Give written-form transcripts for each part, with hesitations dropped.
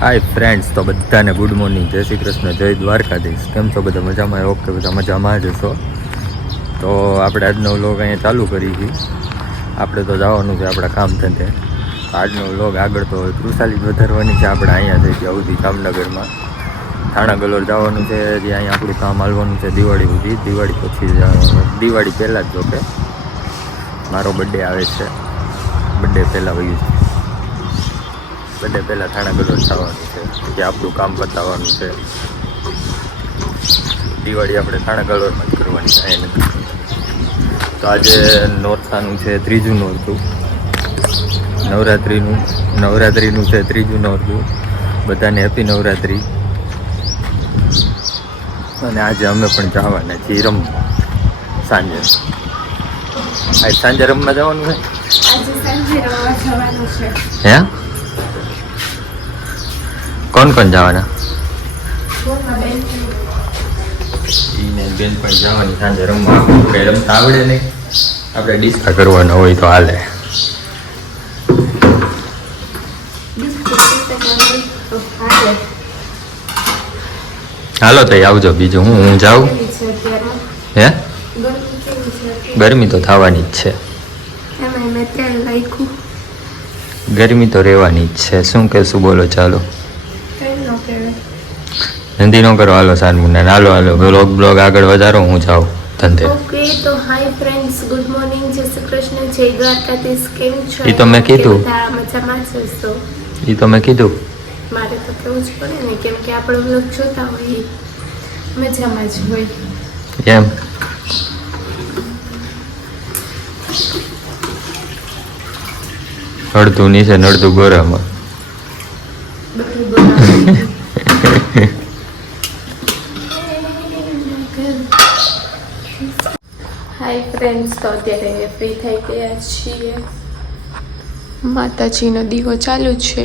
Hi friends, તો બધાને good morning, જય શ્રી કૃષ્ણ, જય દ્વારકાધીશ. કેમ છો બધા? મજામાં? ઓકે, બધા મજામાં જ છો. તો આપણે આજનો વ્લોગ અહીંયા ચાલુ કરી છે. આપણે તો જવાનું છે આપણા કામ ધંધે. આજનો વ્લોગ આગળ તો કૃષાલી વધારવાની છે. આપણે અહીંયા થઈ ગયા સુધી જામનગરમાં થાણા ગલોર જવાનું છે. જે અહીંયા આપણું કામ હાલવાનું છે દિવાળી સુધી. દિવાળી પછી દિવાળી પહેલાં જ જો કે મારો બર્થડે આવે છે. બર્થડે પહેલાં વયું છે. બર્થડે પહેલાં થાણા ગલોર થવાનું છે, જે આપણું કામ પતાવવાનું છે. દિવાળી આપણે થાણા ગલોરમાં જ કરવાની છે. તો આજે નોરતાનું છે ત્રીજું નોરતું, નવરાત્રિનું છે ત્રીજું નોરતું. બધાને હેપી નવરાત્રિ. અને આજે અમે પણ જવાના છીએ રમવા સાંજે. આજ સાંજે રમવા જવાનું છે. હે, કોણ કોણ જવાના? એને બેન પણ જવાની સાંજે રમવા. આપણે રમતા આવડે નહીં, આપણે ડિસ્કા કરવાના હોય તો હાલે. હાલો તો આવજો. બીજું હું જાઉં. હે, ગરમી તો થવાની જ છે. ગરમી તો રહેવાની જ છે. શું કહેશું બોલો? ચાલો નંદી નો કરો. હાલો સારમુના હાલો બ્લોગ આગળ વધારો. હું જાઉં ધંધે. ઓકે, તો હાય ફ્રેન્ડ્સ, ગુડ મોર્નિંગ, જય શ્રી કૃષ્ણ, જય દ્વારકાધીશ. કેમ છો? ઈ તો મેં કીધું. મજામાં છો? ઈ તો મેં કીધું. મારે તો કેવું જ પડે ને, કેમ કે આપણે બ્લોગ જોતા હોઈએ, મજામાં જ હોય એમ. અડધું નીચે અડધું ગોરામાં. હાય ફ્રેન્ડ્સ, તો અત્યારે ફ્રી થઈ ગયા છીએ. માતાજીનો દીવો ચાલુ છે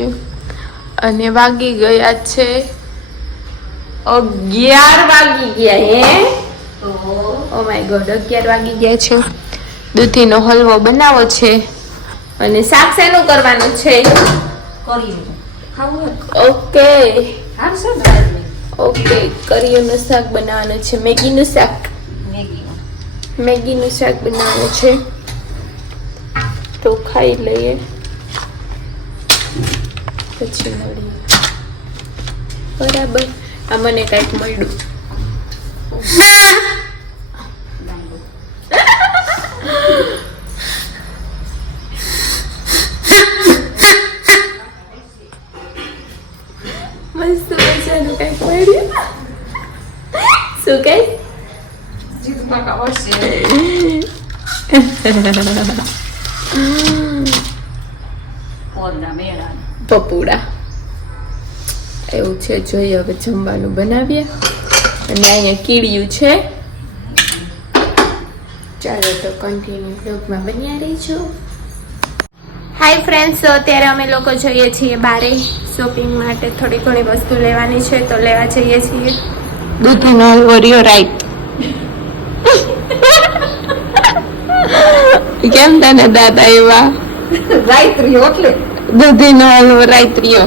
અને વાગી ગયા છે 11 વાગી ગયા. હે, ઓ માય ગોડ, 11 વાગી ગયા છે. દૂધીનો હલવો બનાવો છે અને શાક શેનું કરવાનું છે? ઓકે ઓકે, કરીઓનું શાક બનાવવાનું છે. મેગીનું શાક બનાવવાનું છે. તો ખાઈ લઈએ, પછી મળીએ. બરાબર. આ મને કંઈક મળ્યું. મસ્ત મજાનું કંઈક મળ્યું. શું કઈ? પપોડા એવું છે. જોઈએ હવે જમવાનું બનાવીએ. અને અહીંયા કીડિયું છે. ચાલો તો કન્ટિન્યુ બ્લોગમાં બન્યા રહીજો. હાય ફ્રેન્ડ્સ, તો અત્યારે અમે લોકો જઈએ છીએ બારે શોપિંગ માટે. થોડી ઘણી વસ્તુ લેવાની છે તો લેવા જઈએ છીએ. દૂધીનો હલવો રહ્યો રાઈટ. કેમ તને દાદા એવા રાઈત રહ્યો? એટલે દૂધીનો હલવો રાઈત રહ્યો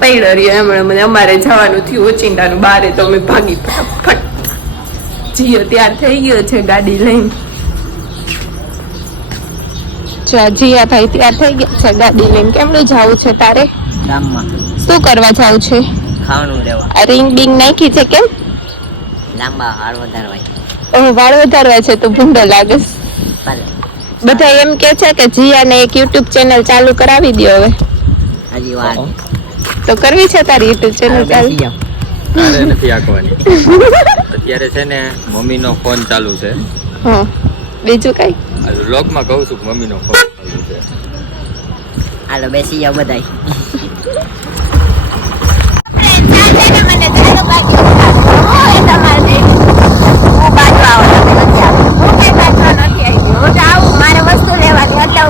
પડ્યો રહ્યો. હમણાં મને અમારે જવાનું થયું ઓચિંડાનું બારે, તો અમે ભાગી ફટાફટ. જીઓ તૈયાર થઈ ગયો છે ગાડી લઈને. જીયા ભાઈ તૈયાર થઈ ગયા છે ગાડી લઈને. કેમનું જવું છે તારે? ગામમાં. શું કરવા જવું છે? ખાવાનું લેવા. રિંગ બિંગ નાખી છે? કેમ? લાંબા હાડ વધારવાય. વાળ વધારવા છે તો ભૂંડો લાગે. બધા એમ કે છે કે જીયાને એક યુટ્યુબ ચેનલ ચાલુ કરાવી દો. હવે હજી વાર તો કરવી છે તારી યુટ્યુબ ચેનલ ચાલુ? તારે નથી આંકવાની. અત્યારે છે ને મમ્મીનો ફોન ચાલુ છે. હા, બીજું કઈ? વ્લોગમાં કહું છું મમ્મીનો ફોન ચાલુ છે. હાલો બેસી જાવ બધાય. મારે વસ્તુ લેવાની એટલે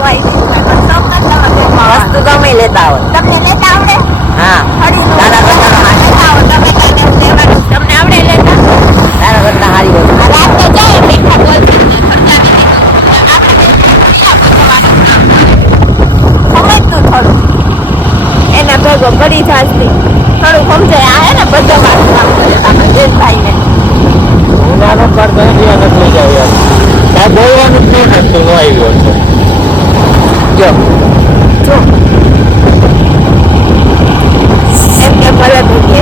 વસ્તુ તમે લેતા આવો. તમને લેતા આવડે? હા, તારા કરતા લેતા આવો. તમે કઈ લેવાનું તમને આવડે લેતા? તારા કરતા હારી વસ્તુ. રાતે જાય મીઠા બોલતી સમજતું થોડું. એના ભેગો કરી જાસ્તી થોડું સમજાય આ હે ને બધા વાત કામ કરે આપણે દેશભાઈ ને ઉનાળો પર તો ધ્યાન જ લઈ જાવ યાર આ બોલવાનું જ નહીં થતું નો આવ્યો છે જો એમ કે ભલે ભૂખે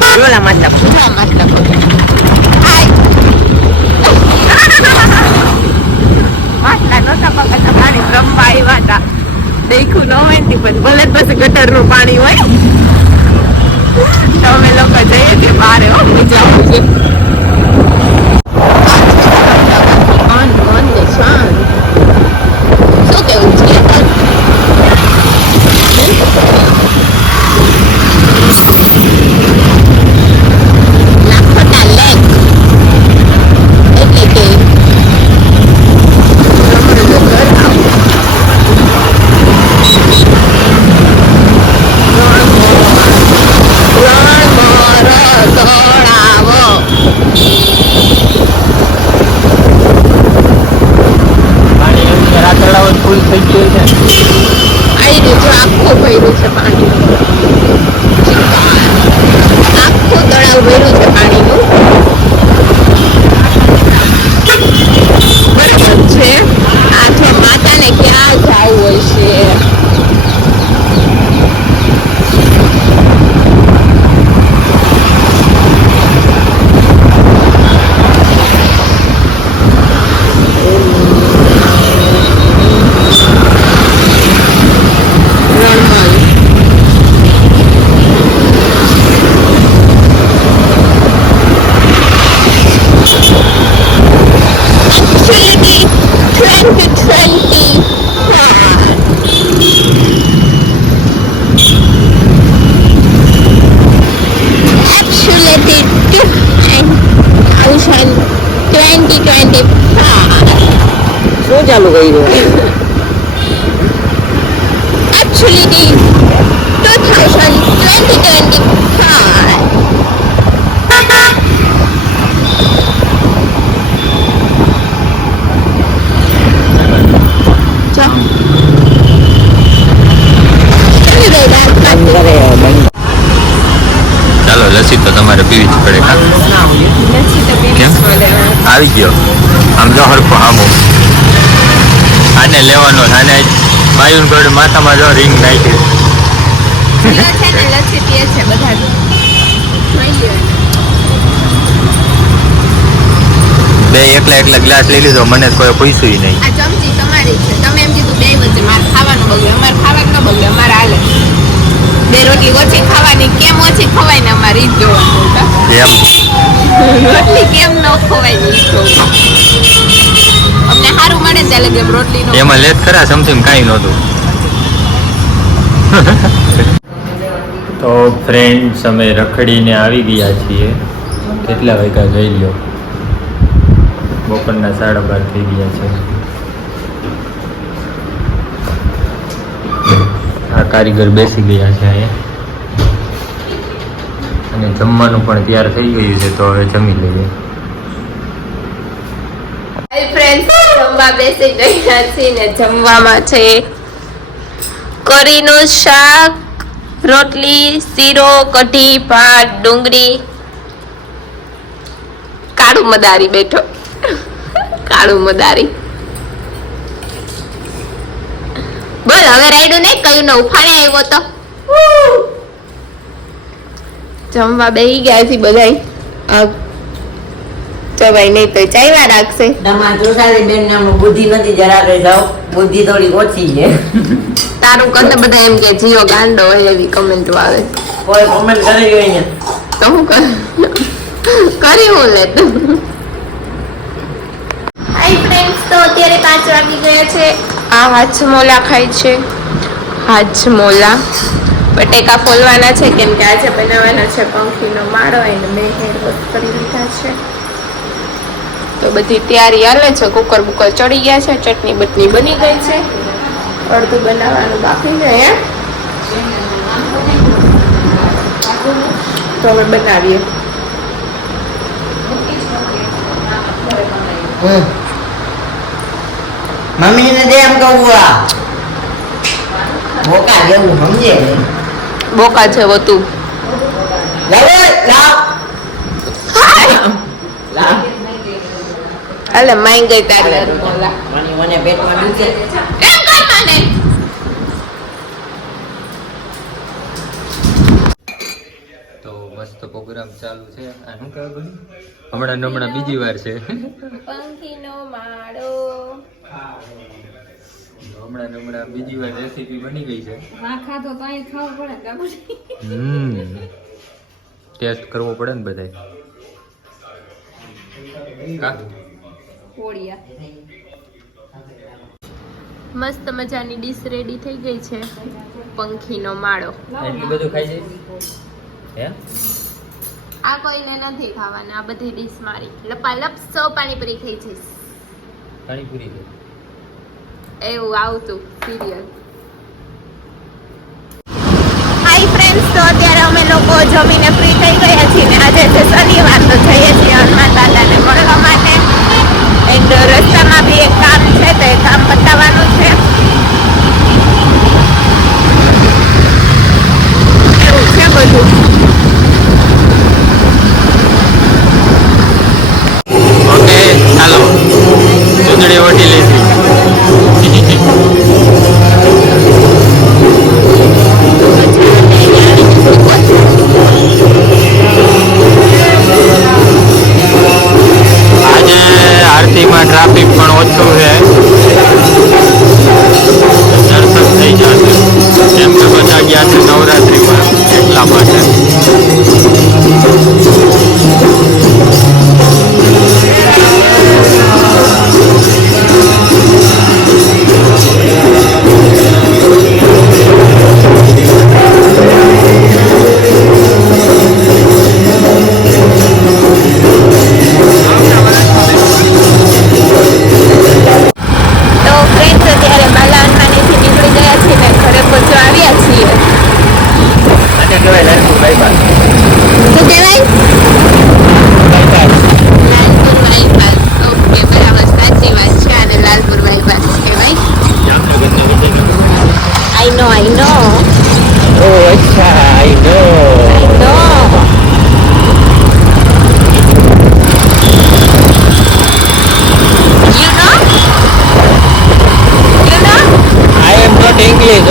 બોલા મતલબ માટલા નહોતા પકડતા પાણી રમવા આવ્યા હતા દેખ્યું ન હોય ને પણ ભલે પછી ગટરનું પાણી હોય તો અમે લોકો જઈએ કે બારે હો મજા આવશે શું કેવું છે લાખોટા લેક એટલે કે ફૂલ થઈ ગયું છે આઈ જો આખું ભર્યું છે પાણી આખું તળાવ ભર્યું છે પાણીનું બરાબર છે આ છે માતાને ક્યાં જવું હોય છે શું ચાલુ કર્યું Actually, 2025. ચાલો લસ્સી તો તમારે પીવી જ પડે કા કેમ આવી ગયો આમ જો હરખો આમો આને લેવાનો આને બાયુન ગોળ માથામાં જો રિંગ નાખી બે એકલા ગ્લાસ લઈ લીધો મને કોઈ પૂછ્યું નહીં આ ચમચી તમારી છે તમે એમ કીધું બે વચ્ચે મારે ખાવાનું બગડે અમારે ખાવાનું ન બગડે અમારે હાલે બે રોટલી ઓછી ખાવાની કેમ ઓછી ખવાય ને અમારે ઈ જ જોવાનું એમ રોટલી કેમ ન ખવાય ને ઈ જોવાનું અમને સારું મળે ને ત્યાં લગી રોટલી નો એમાં લેટ ખરા સમથિંગ કાંઈ નહોતું તો ફ્રેન્ડ્સ અમે રખડીને આવી ગયા છીએ કેટલા વાગ્યા જોઈ લ્યો બપોરના 12:30 થઈ ગયા છે આ કારીગર બેસી ગયા છે અહીંયા અને જમવાનું પણ તૈયાર થઈ ગયું છે તો હવે જમી લઈએ હાય ફ્રેન્ડ્સ જમવા બેસી ગયા છીએ ને જમવામાં છે કરીનું શાક રોટલી શીરો કઢી ભાત ડુંગળી કાળું મદારી બેઠો કાળું મદારી બોલ હવે રાયડું નહીં કયું ને ઉફાણે આવ્યો તો જમવા બેહી ગયા છે બધાય ચવાય નહીં તો ચાયવા રાખશે તમારા જોશાલી બેન નામ બુદ્ધિ નથી જરાકે જાઓ બુદ્ધિ થોડી ઓછી છે તારું કને બધા એમ કે જીઓ ગાંડો હોય એવી કમેન્ટ આવે કોઈ કોમેન્ટ કરી ગઈ ને તો હું કરી હું લે તું હાય ફ્રેન્ડ્સ તો અત્યારે 5 વાગી ગયા છે આ હાજમોલા ખાય છે હાજમોલા બટેકા ફોલવાના છે કેમ કે આજે બનાવવાનો છે પંખીનો માળો એને મેં હેર વોશ કરી લીધા છે તો બધી તૈયારી હાલે છે કુકર બુકર ચડી ગયા છે ચટણી બટની બની ગઈ છે અડધું બનાવવાનું બાકી છે હે તો હવે બનાવીએ મમ્મી ને દે એમ કહું મોકા જેવું સમજે બોકા જેવો તું અલે માઈ ગઈ તારે મને પેટમાં દુખે એમ કર મને તો મસ્ત પ્રોગ્રામ ચાલુ છે આ શું કહેવાય હમણાં બીજી વાર છે પંખીનો માળો હમણાં બીજી વાર રેસીપી બની ગઈ છે ટેસ્ટ કરવો પડે ને બધાય મસ્ત મજાની ડીશ રેડી થઈ ગઈ છે પંખીનો માળો એટલું બધું ખાઈ જાય હે આ કોઈને નથી ખાવાના આ બધી ડીશ મારી લપાલપ સો પાણીપુરી ખાઈ જઈશ પાણીપુરી એવું આવતું સિરિયલ હાય ફ્રેન્ડ્સ, તો અત્યારે અમે લોકો જમીને ફ્રી થઈ ગયા છીએ ને આજે છે શનિવાર, તો જઈએ છીએ હનુમાન દાદાને મળવા માટે. એન્ડ રસ્તામાં બી એક કામ છે તો એ કામ પતાવવાનું છે. એવું છે બધું. ઓકે ચાલો ચૂંદડી ઓટી લીધી આજે આરતીમાં ટ્રાફિક પણ ઓછું છે દર્શન થઈ જશે કેમ કે બધા ગયા છે નવરાત્રિમાં એટલા માટે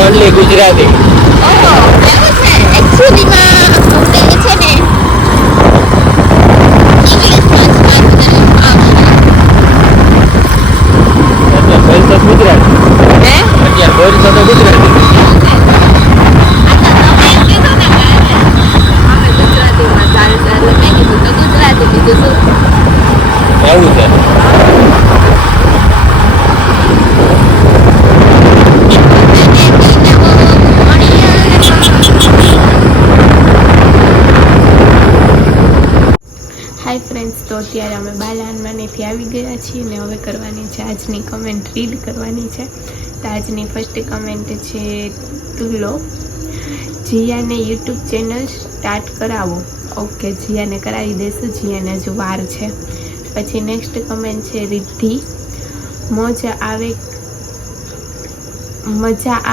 ઓનલી ગુજરાતી એવું છે હાય ફ્રેન્ડ્સ, તો અત્યારે અમે બાલા હનુમાનેથી આવી ગયા છીએ ને હવે કરવાની છે આજની કમેન્ટ રીડ કરવાની છે. તો આજની ફર્સ્ટ કમેન્ટ છે તુલો, જીયાને યુટ્યુબ ચેનલ સ્ટાર્ટ કરાવો. ઓકે, જીયાને કરાવી દેશું, જીયાને હજુ વાર છે. પછી નેક્સ્ટ કમેન્ટ છે રિદ્ધિ, મજા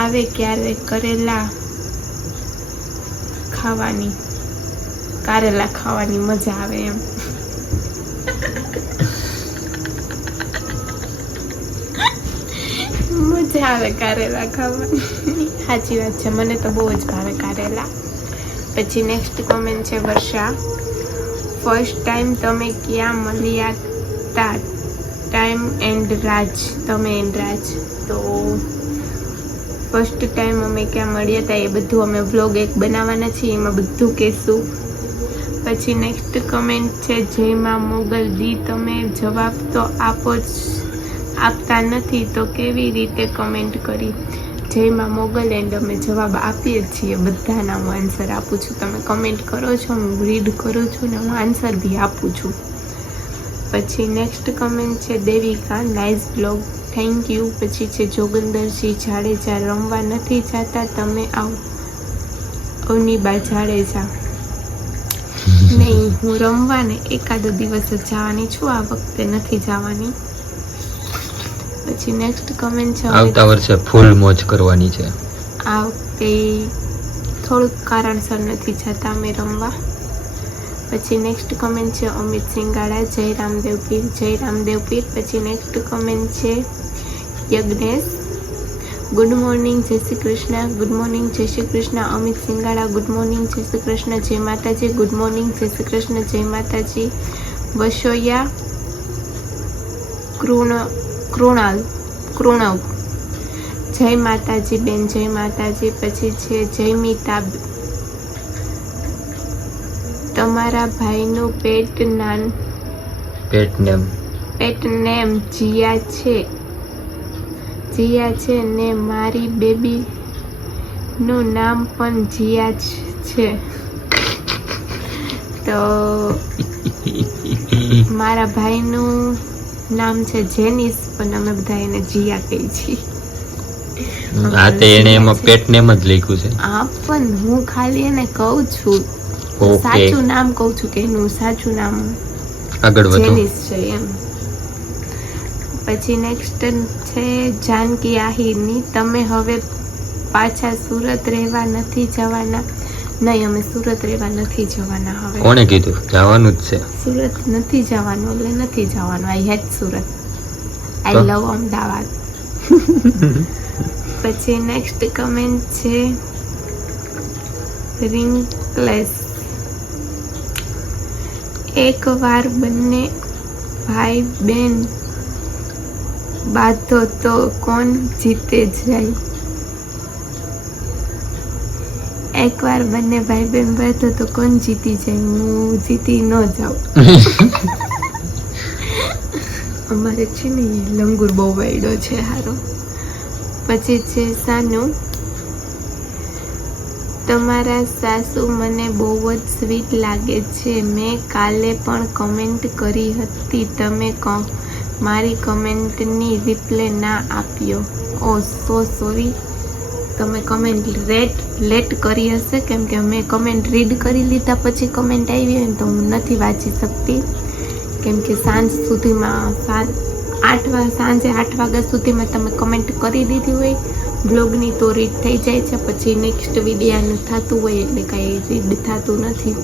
આવે ક્યારે કારેલા ખાવાની મજા આવે એમ. મજા આવે કારેલા ખાવાની. સાચી વાત છે, મને તો બહુ જ ભાવે કારેલા. પછી નેક્સ્ટ કોમેન્ટ છે વર્ષા, ફર્સ્ટ ટાઈમ તમે ક્યાં મળ્યા હતા? ટાઈમ એન્ડ રાજ, તમે એન્ડ રાજ. તો ફર્સ્ટ ટાઈમ અમે ક્યાં મળ્યા હતા એ બધું અમે વ્લોગ એક બનાવવાના છીએ, એમાં બધું કહેશું. પછી નેક્સ્ટ કમેન્ટ છે જયમાં મોગલ દી, તમે જવાબ તો આપતા નથી તો કેવી રીતે કમેન્ટ કરી? જયમાં મોગલ એન્ડ અમે જવાબ આપીએ છીએ, બધાના હું આન્સર આપું છું. તમે કમેન્ટ કરો છો, હું રીડ કરું છું ને હું આન્સર બી આપું છું. પછી નેક્સ્ટ કમેન્ટ છે Devika, nice blog, thank you. પછી છે જોગંદરજી જાડેજા, રમવા નથી જતા તમે આવો? અવનીબા જાડેજા, નહીં, હું રમવા ને એકાદો દિવસ જ જવાની છું, આ વખતે નથી જવાની. પછી નેક્સ્ટ કમેન્ટ છે આવતા વર્ષે ફૂલ મોજ કરવાની છે. આ વખતે થોડુંક કારણસર નથી જતા અમે રમવા. પછી નેક્સ્ટ કમેન્ટ છે અમિત સિંગાડા, જય રામદેવ પીર, જય રામદેવ પીર. પછી નેક્સ્ટ કમેન્ટ છે યજ્ઞેશ, ગુડ મોર્નિંગ, જય શ્રી કૃષ્ણ. ગુડ મોર્નિંગ, જય શ્રી કૃષ્ણ. અમિત સિંગાડા, ગુડ મોર્નિંગ, જય શ્રી કૃષ્ણ, જય માતાજી. ગુડ મોર્નિંગ, જય શ્રી કૃષ્ણ, જય માતાજી. વસોયા કૃણવ, જય માતાજી બેન, જય માતાજી. પછી છે જયમિતા, તમારા ભાઈનું પેટ નેમ જીયા છે ને મારી બેબીનું નામ પણ જીયા જ છે. તો મારા ભાઈનું નામ છે જેનિસ, પણ અમે બધા એને જીયા કહીએ છીએ. આ તે એને એમાં પેટ નેમ જ લખ્યું છે. હા, પણ હું ખાલી એને કહું છું, સાચું નામ કહું છું કે એનું સાચું નામ આગળ વધો જેનિસ છે એમ. પછી નેક્સ્ટ છે જાનકી આહિરની, તમે હવે પાછા સુરત રહેવા નથી જવાના? નહીં, અમે સુરત રહેવા નથી જવાના. હવે કોણે કીધું જવાનું જ છે? સુરત નથી જવાનું એટલે નથી જવાનું. આઈ હેટ સુરત, આઈ લવ અમદાવાદ. પછી નેક્સ્ટ કમેન્ટ છે રિંકલેસ, એક વાર બંને ભાઈ બેન બાંધો તો કોણ જીતે જાય? એકવાર બંને ભાઈ બેન બાંધો તો કોણ જીતી જાય? હું જીતી ન જાઉં. અમારે છે ને લંગુર બહુ વાયડો છે હારો. પછી છે સાનું, તમારા સાસુ મને બહુ જ સ્વીટ લાગે છે. મેં કાલે પણ કમેન્ટ કરી હતી, તમે મારી કમેન્ટની રિપ્લે ના આપ્યો. ઓ સો સોરી, તમે કમેન્ટ લેટ કરી હશે, કેમ કે મેં કમેન્ટ રીડ કરી લીધા પછી કમેન્ટ આવી હોય ને તો હું નથી વાંચી શકતી, કેમ કે સાંજ સુધીમાં સાંજે 8 વાગ્યા સુધીમાં તમે કમેન્ટ કરી દીધી હોય બ્લોગની તો રીડ થઈ જાય છે. પછી નેક્સ્ટ વિડીયાનું થતું હોય એટલે કાંઈ રીડ થતું નથી.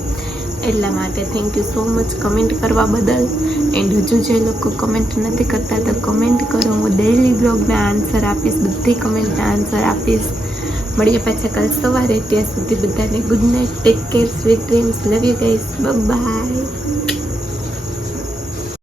એટલા માટે thank you so much comment કરવા બદલ. એન્ડ હજુ જે લોકો કમેન્ટ નથી કરતા તો કમેન્ટ કરો, હું ડેઈલી બ્લોગના આન્સર આપીશ, બધી કમેન્ટના આન્સર આપીશ. મળીએ પાછા કાલ સવારે. ત્યાં સુધી બધાને good night, take care, sweet dreams, love you guys, by.